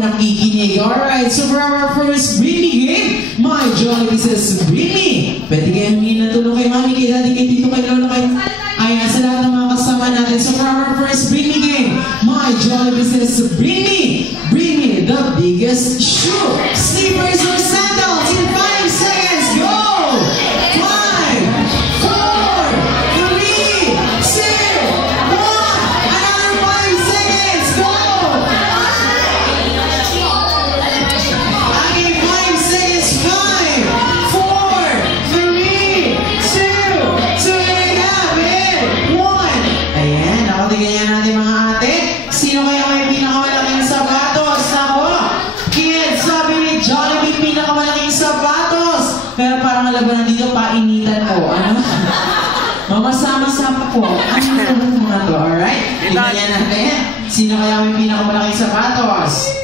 nakikinig. Alright, so for our first Bring Me game, my Jollibee says, Bring Me! Pwede kayo humingi na tulong kay mami, kay daddy, kay tito, kay lola, kay... Ayan, sa lahat ng mga kasama natin. So for our first Bring Me game, my Jollibee says, Bring Me the biggest shoe. Slippers or sandals in 5 seconds. Go! 5, 4, 3, 2, 1. Another 5 seconds. Go! Okay, 5 seconds. 5, 4, 3, 2, 1. Ayan, nakatingin natin mga ate. Sino kaya may pinakamalaking sapatos? Ako! Kids, sabi ni Jollibee, pinakamalaking sapatos. Pero parang alabanan dito, painitan ko. Ano? Mamasama-sama po. Ano yung mga to, alright? Tingnan natin. Sino kaya may pinakamalaking sapatos?